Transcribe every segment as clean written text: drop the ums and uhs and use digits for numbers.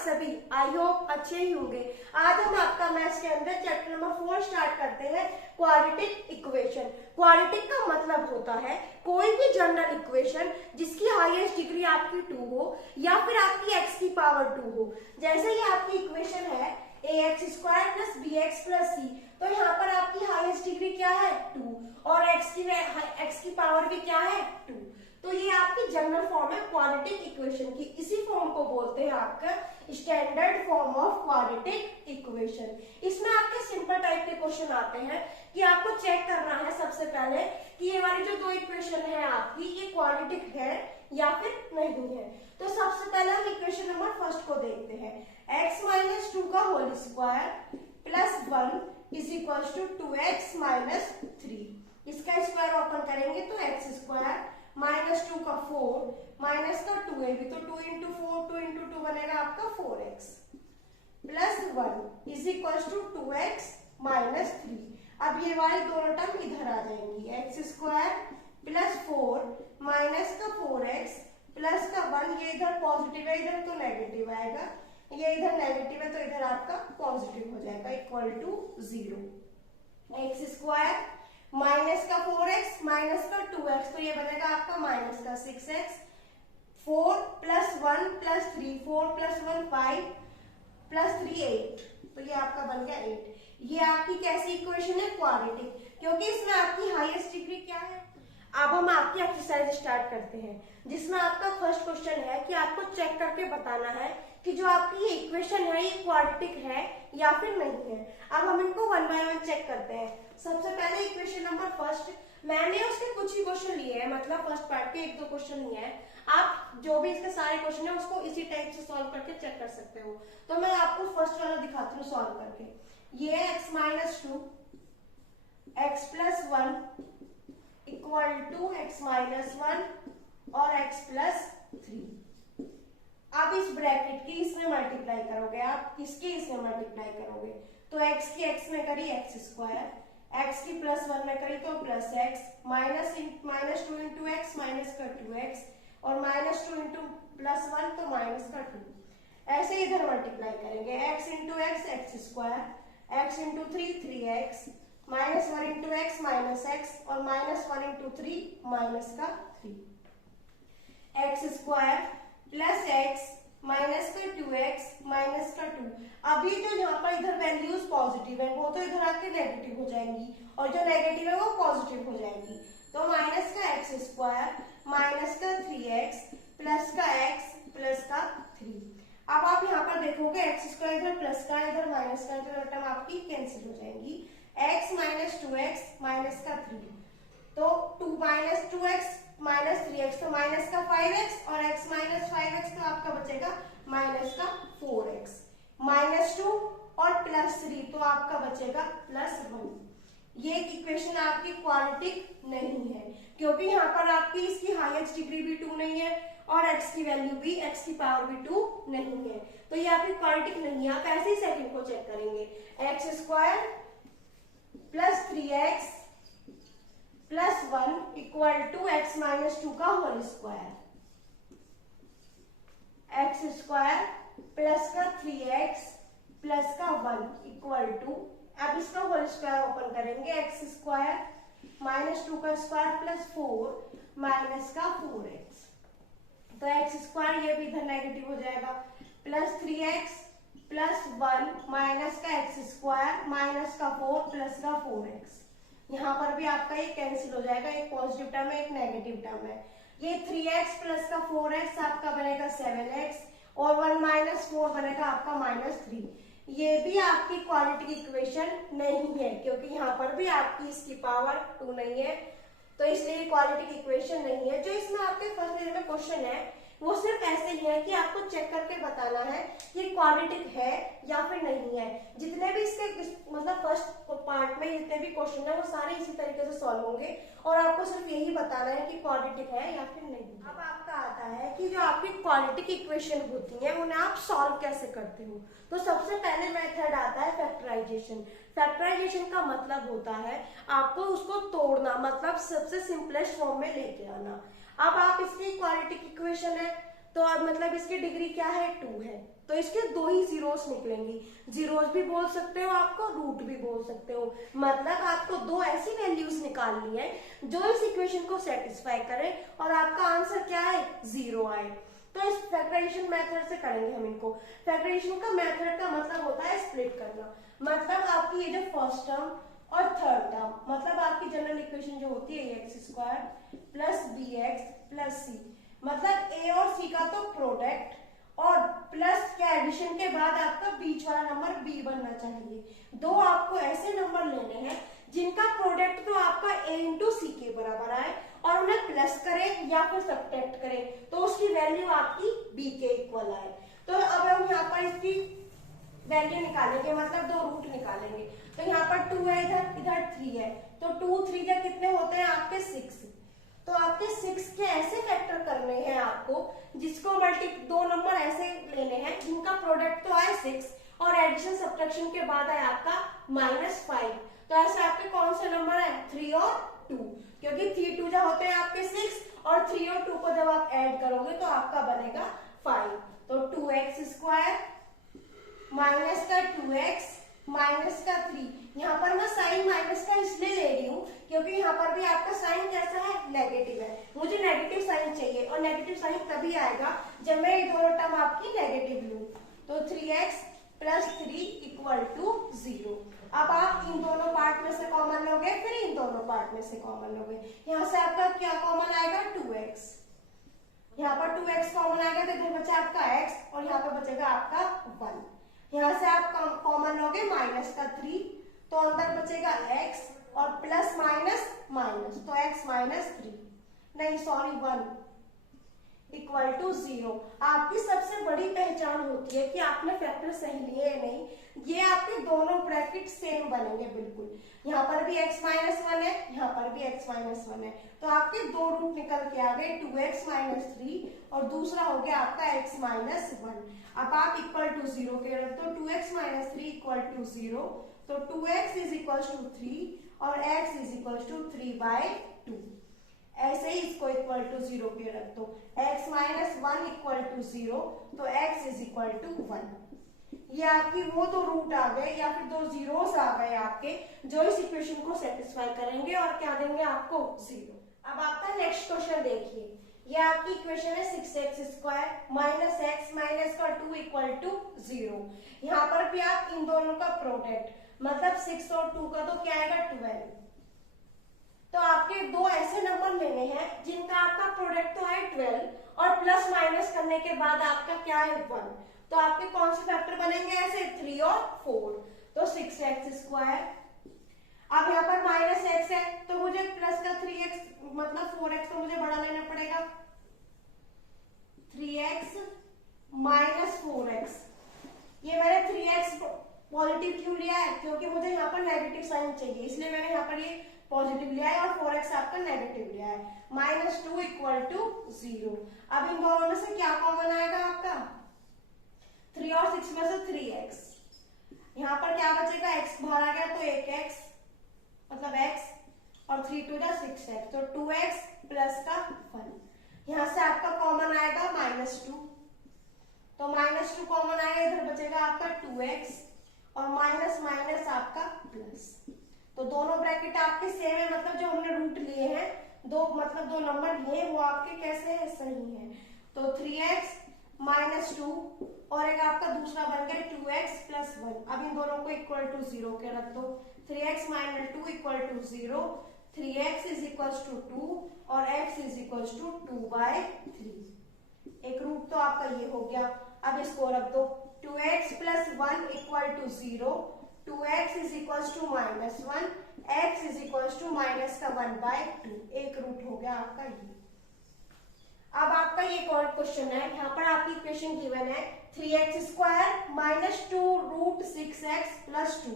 सभी, I hope अच्छे ही होंगे। आज हम आपका मैथ्स के अंदर चैप्टर नंबर 4 स्टार्ट करते हैं, क्वाड्रेटिक इक्वेशन। क्वाड्रेटिक का मतलब होता है कोई भी जनरल इक्वेशन जिसकी हाईएस्ट डिग्री आपकी 2 हो या फिर आपकी x की पावर 2 हो। जैसे ये आपकी इक्वेशन है ax² plus bx plus c, तो यहाँ पर आपकी हाईएस्ट डिग्री क्या है 2 और x की पावर भी क्या है 2। तो ये आपकी जनरल फॉर्म है क्वाड्रेटिक इक्वेशन की। इसी फॉर्म को बोलते हैं आपका standard form of quadratic equation. इसमें आपके सिंपल टाइप के क्वेश्चन आते हैं कि आपको चेक करना है सबसे पहले कि ये वाली जो दो इक्वेशन है आपकी, ये क्वाड्रेटिक है या फिर नहीं है। तो सबसे पहले हम इक्वेशन नंबर फर्स्ट को देखते हैं। x माइनस 2 का whole square plus 1 is equal to 2x minus 3। इसका स्क्वायर ओपन करेंगे तो x स्क्वायर माइनस 2 का 4 माइनस का 2 है भी, तो 2 इंटू 4 2 इंटू 2 बनेगा आपका 4x plus 1 is equal to 2x minus 3। अब ये वाली दोनों टर्म इधर आ जाएंगी, x स्क्वायर प्लस 4 माइनस का 4x प्लस का 1, ये इधर पॉजिटिव है इधर तो नेगेटिव आएगा, ये इधर नेगेटिव है तो इधर आपका पॉजिटिव हो जाएगा equal to 0। x square minus का 4x माइनस का 2x, तो ये बनेगा आपका माइनस का 6x, 4 plus 1 plus 3, 4 plus 1 5 plus 3 8, तो ये आपका बन गया 8। ये आपकी कैसी इक्वेशन है क्वाड्रेटिक, क्योंकि इसमें आपकी हाईएस्ट डिग्री क्या है। अब हम आपकी एक्सरसाइज स्टार्ट करते हैं, जिसमें आपका फर्स्ट क्वेश्चन है कि आपको चेक करके बताना है कि जो आपकी ये इक्वेशन है ये क्वाड्रेटिक है या फिर नहीं है। अब हम इनको वन बाय वन चेक करते हैं। सबसे पहले इक्वेशन नंबर फर्स्ट, मैंने उसके कुछ ही क्वेश्चन लिए हैं, मतलब फर्स्ट पार्ट के 1-2 क्वेश्चन लिए हैं। आप जो भी इसके सारे क्वेश्चन है उसको इसी टाइप से सॉल्व करके चेक कर सकते हो। तो मैं आपको फर्स्ट वाला दिखाती हूँ सॉल्व करके। ये x minus 2 x plus 1 equal to x minus 1 और x प्लस 3। आप इस ब्रैकेट की इसमें मल्टीप्लाई करोगे, आप किसके इसमें मल्टीप्लाई करोगे, तो x की x में करी x स्क्वायर, x की प्लस 1 में करी तो plus x, minus 2 into x minus का 2x और माइनस 2 इंटू प्लस 1 तो माइनस का 2। ऐसे इधर मल्टीप्लाई करेंगे, x into x x square, x into 3 3x, minus 1 into x minus x और माइनस 1 इंटू 3 माइनस का 3, x square plus x minus का 2x माइनस का 2। अभी जो यहाँ पर इधर वैल्यूज पॉजिटिव है वो तो इधर आके नेगेटिव हो जाएंगी और जो नेगेटिव है वो पॉजिटिव हो जाएंगी, तो माइनस का x स्क्वायर माइनस का 3x प्लस का x प्लस का 3। अब आप यहाँ पर देखोगे x स्क्वायर इधर प्लस का इधर माइनस का, जो टर्म आपकी कैंसिल हो जाएंगी, x माइनस 2x माइनस का 3, तो 2 माइनस 2x माइनस 3x तो माइनस का 5x और x माइनस 5x तो आपका बचेगा माइनस का 4x, माइनस 2 और प्लस 3 तो आपका बचेगा प्लस 1। ये इक्वेशन आपकी क्वाड्रेटिक नहीं है क्योंकि यहाँ पर आपकी इसकी हाईएस्ट डिग्री भी 2 नहीं है और x की वैल्यू भी x की पावर भी 2 नहीं है, तो ये आपकी क्वाड्रेटिक नहीं है। आप ऐसे ही सेकंड को चेक करेंगे, x square plus 3x plus 1 equal to x minus 2 का whole square, x square plus का 3x प्लस का 1 इक्वल टू, अब इसका होल स्क्वायर ओपन करेंगे, x स्क्वायर माइनस 2 का स्क्वायर प्लस 4 माइनस का 4x, तो x स्क्वायर ये भी इधर नेगेटिव हो जाएगा, प्लस 3x प्लस 1 माइनस का x स्क्वायर माइनस का 4 प्लस का 4x। यहाँ पर भी आपका ये कैंसिल हो जाएगा, एक पॉजिटिव टर्म है एक नेगेटिव टर्म है। ये 3x प्लस का 4x आपका बनेगा 7x और 1 माइनस 4 बनेगा आपका माइनस 3। ये भी आपकी क्वाड्रेटिक इक्वेशन नहीं है क्योंकि यहाँ पर भी आपकी इसकी पावर 2 नहीं है, तो इसलिए क्वाड्रेटिक इक्वेशन नहीं है। जो इसमें आपके फर्स्ट लेवल में क्वेश्चन है वो सिर्फ ऐसे ही है कि आपको चेक करके बताना है ये क्वाड्रेटिक है या फिर नहीं है। जितने भी इसके मतलब फर्स्ट पार्ट में जितने भी क्वेश्चन है वो सारे इसी तरीके से सॉल्व होंगे और आपको सिर्फ यही बताना है कि क्वाड्रेटिक है या फिर नहीं। अब आपका आता है कि जो आपकी क्वाड्रेटिक इक्वेशन होती है उन्हें आप सॉल्व कैसे करते हो। तो सबसे पहले मेथड आता है फैक्टराइजेशन। फैक्टराइजेशन का मतलब होता है आपको उसको तोड़ना, मतलब सबसे सिंपलेस्ट फॉर्म में लेके आना। अब आप इसकी क्वाड्रेटिक इक्वेशन है तो अब मतलब इसकी डिग्री क्या है, 2 है। तो इसके 2 ही जीरोस निकलेंगी। जीरोस भी बोल सकते हो आपको, रूट भी बोल सकते हो। मतलब आपको 2 ऐसी वैल्यूज निकालनी है जो इस इक्वेशन को सेटिस्फाई करे और आपका आंसर क्या है, 0 आए। तो इस फैक्टराइजेशन मेथड से करेंगे हम इनको। फैक्टराइजेशन का मेथड का मतलब होता है स्प्लिट करना। मतलब आपकी ये जो फर्स्ट टर्म और थर्ड टर्म, मतलब आपकी जनरल इक्वेशन जो होती है ax² plus bx plus c, मतलब a और c का तो प्रोडक्ट और प्लस के एडिशन के बाद आपका बीच वाला नंबर b बनना चाहिए। 2 आपको ऐसे नंबर लेने हैं जिनका प्रोडक्ट तो आपका a इंटू सी के बराबर आए और उन्हें प्लस करें या फिर सब्ट्रैक्ट करें तो उसकी वैल्यू आपकी b के इक्वल आए। तो अब हम यहाँ पर इसकी वैल्यू निकालेंगे, मतलब 2 रूट निकालेंगे। तो यहाँ पर 2 है, इधर 3 है, तो 2 3 के कितने होते हैं आपके 6। तो आपके 6 के ऐसे फैक्टर करने हैं आपको जिसको दो नंबर ऐसे लेने हैं जिनका प्रोडक्ट तो आए 6 और एडिशन सब्ट्रैक्शन के बाद है आपका -5। तो ऐसे आपके कौन से नंबर है, 3 और 2, क्योंकि 3 2 जो होते हैं आपके 6 और 3 और 2 को जब आप ऐड करोगे तो आपका बनेगा 5। तो 2x² माइनस का 2x माइनस का 3। यहाँ पर मैं साइन माइनस का इसलिए ले रही हूँ क्योंकि यहाँ पर भी आपका साइन कैसा है, नेगेटिव है। मुझे नेगेटिव साइन चाहिए और नेगेटिव साइन तभी आएगा जब मैं ये दोनों टर्म आपकी नेगेटिव लूँ। तो 3x प्लस 3 इक्वल टू 0। अब आप इन दोनों पार्ट में से कॉमन लोगे, फिर इन दोनों पार्ट में से कॉमन लोगे। यहाँ से आपका क्या कॉमन आएगा, 2x। यहाँ पर 2x कॉमन आएगा तो इधर बचा आपका x और यहाँ पे बचेगा आपका 1। यहाँ से आप कॉमन लोगे माइनस का 3 तो अंदर बचेगा x और प्लस माइनस माइनस तो x माइनस 3 नहीं सॉरी 1 इक्वल टू 0। आपकी सबसे बड़ी पहचान होती है कि आपने फैक्टर सही लिए या नहीं। ये आपके दोनों ब्रैकेट सेम बनेंगे बिल्कुल। यहाँ पर भी x माइनस 1 है, यहाँ पर भी x माइनस 1 है, तो आपके 2 रूट निकल के आ गए, 2x माइनस 3 और दूसरा हो गया आपका x माइनस 1। अब आप इक्वल टू 0 के रख दो, 2x माइनस 3 इक्वल टू 0, तो 2x इज इक्वल टू 3 और x इज इक्वल टू 3/2। ऐसे ही इसको इक्वल टू 0 के रख दो, x माइनस 1 इक्वल टू 0 तो x इज इक्वल टू 1। ये आपकी वो 2 रूट आ गए या फिर 2 जीरोस आ गए आपके जो इस इक्वेशन को सेटिस्फाई करेंगे और क्या देंगे आपको, 0। अब आपका नेक्स्ट क्वेश्चन देखिए, ये आपकी इक्वेशन है 6x² माइनस x माइनस का 2 इक्वल टू 0। यहाँ पर भी आप इन दोनों का प्रोडक्ट मतलब 6 और 2 का तो क्या आएगा, 12। तो आपके 2 ऐसे नंबर लेने हैं जिनका आपका प्रोडक्ट तो है 12 और प्लस माइनस करने के बाद आपका क्या है, 1। तो आपके कौन से फैक्टर बनेंगे ऐसे, 3 और 4। तो 6x²। अब यहाँ पर माइनस x है तो मुझे प्लस का 3x मतलब 4x तो मुझे बड़ा लेना पड़ेगा, 3x माइनस 4x। ये मैंने 3x पॉजिटिव क्यों लिया है, क्योंकि मुझे यहाँ पर नेगेटिव साइन चाहिए, इसलिए मैंने यहाँ पर ये पॉजिटिव लिया है और 4x आपका नेगेटिव लिया है। -2 इक्वल टू 0। अब इन दोनों में से क्या कॉमन आएगा आपका, 3 और 6 में से 3x। यहाँ पर क्या बचेगा, x बाहर आ गया तो 1x मतलब x और 3 2 6x तो 2x प्लस का 1। यहाँ से आपका कॉमन आएगा -2 तो -2 कॉमन आएगा, इधर बचेगा आपका 2x और माइनस माइनस आपका प्लस। तो दोनों ब्रैकेट आपके सेम है, मतलब जो हमने रूट लिए हैं मतलब 2 नंबर लिए वो आपके कैसे है, सही है। तो 3x माइनस 2 और एक आपका दूसरा बन गया 2x प्लस 1। अब इन दोनों को इक्वल टू 0 के रख दो, 3x minus 2 equal to 0, 3x is equal to 2 और x इज इक्वल टू 2/3। एक रूट तो आपका ये हो गया। अब इसको रख दो, 2x plus 1 equal to 0, 2x is equal to -1, x is equal to minus का 1/2। एक रूट हो गया आपका ये। अब आपका ये और क्वेश्चन है, यहाँ पर आपकी इक्वेशन गिवन है 3x² minus 2 root 6x plus 2।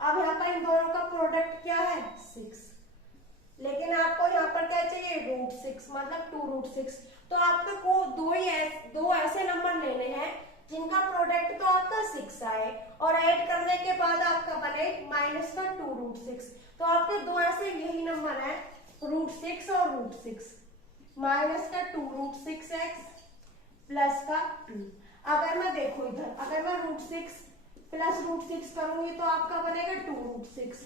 अब यहाँ पर इन दोनों का प्रोडक्ट क्या है, 6, लेकिन आपको यहाँ पर क्या चाहिए, √6 मतलब 2√6। तो आपको दो ऐसे नंबर लेने हैं जिनका प्रोडक्ट तो आपका 6 आए और ऐड करने के बाद आपका बने माइनस का 2√6। तो आपके 2 ऐसे यही नंबर है, √6 और √6। माइनस का 2√6x प्लस का 2। अगर मैं देखो इधर, अगर मैं √6 प्लस √6 करूंगी तो आपका बनेगा 2√6।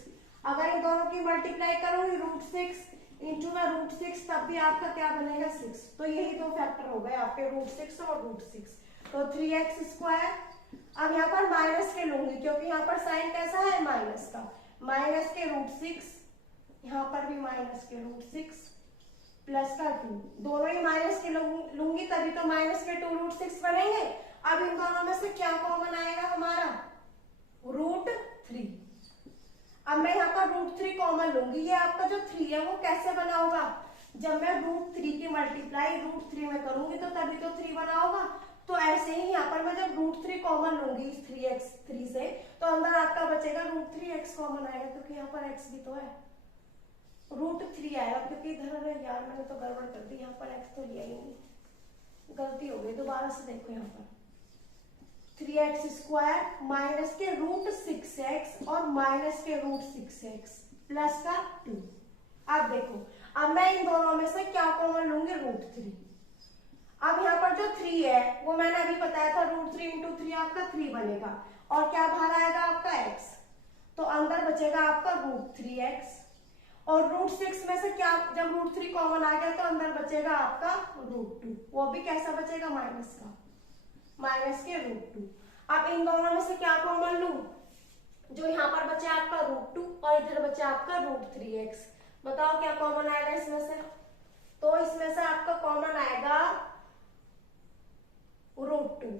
अगर इन दोनों की मल्टीप्लाई करूंगी √6 इंटू में √6, तब भी आपका क्या बनेगा 6। तो यही दो फैक्टर हो गए आपके √6 और √6। तो 3x²। अब यहाँ पर माइनस के लूंगी क्योंकि यहाँ पर साइन कैसा है माइनस का, माइनस के √6, यहाँ पर भी माइनस के √6 प्लस का 2, दोनों ही माइनस के लूंगी तभी तो माइनस के 2√6 बनेंगे। अब इन दोनों में से क्या कॉमन आएगा हमारा, √3। अब मैं यहाँ पर √3 कॉमन लूंगी। ये आपका जो 3 है वो कैसे बना होगा, जब मैं √3 की मल्टीप्लाई √3 में करूंगी तो तभी तो 3 बना होगा। तो ऐसे ही यहाँ पर मैं जब √3 कॉमन लूंगी 3 से, तो अंदर आपका बचेगा √3x कॉमन आएगा क्योंकि यहाँ पर x भी तो है, √3 आएगा क्योंकि इधर यार मैंने तो गड़बड़ कर दी, यहाँ पर x तो लिया ही नहीं, गलती हो गई। दोबारा से देखो यहाँ पर 3x² माइनस के √6x और माइनस के √6x प्लस का 2। अब देखो, अब मैं इन दोनों में से क्या कॉमन लूंगी, √3। अब यहाँ पर जो 3 है वो मैंने अभी बताया था, √3 इंटू 3 आपका 3 बनेगा और क्या बाहर आएगा आपका x, तो अंदर बचेगा आपका √3x। और √6 में से क्या, जब √3 कॉमन आ गया तो अंदर बचेगा आपका √2, वो भी कैसा बचेगा माइनस का, माइनस के √2। अब इन दोनों में से क्या कॉमन लूं, जो यहाँ पर बचे आपका √2 और इधर बचे आपका √3x। बताओ क्या कॉमन आएगा इसमें से, तो इसमें से आपका कॉमन आएगा √2।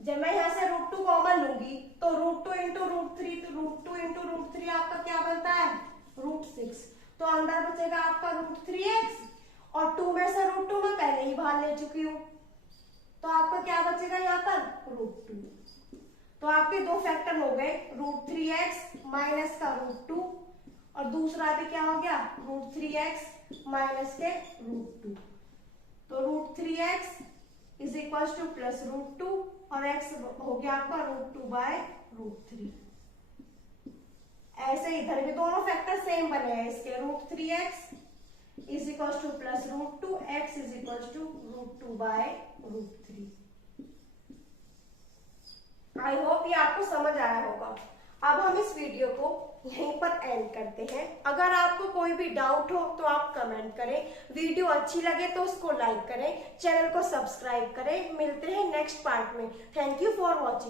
जब मैं यहाँ से √2 कॉमन लूंगी तो √2 इंटू √3, तो √2 इंटू √3 आपका क्या बनता है √6। तो अंदर बचेगा आपका √3x और 2 में से √2 मैं पहले ही बाहर ले चुकी हूँ, तो आपका क्या बचेगा यहाँ पर √2। तो आपके दो फैक्टर हो गए, √3x माइनस का √2 और दूसरा भी क्या हो गया √3x माइनस के √2। तो √3x is equal to plus √2 और x हो गया आपका √2/√3। ऐसे इधर भी दोनों फैक्टर सेम बने हैं इसके, √3x is equal to plus √2, x is equal to √2/√3। I hope ये आपको समझ आया होगा। अब हम इस वीडियो को यहीं पर एंड करते हैं। अगर आपको कोई भी डाउट हो तो आप कमेंट करें, वीडियो अच्छी लगे तो उसको लाइक करें, चैनल को सब्सक्राइब करें। मिलते हैं नेक्स्ट पार्ट में। Thank you for watching.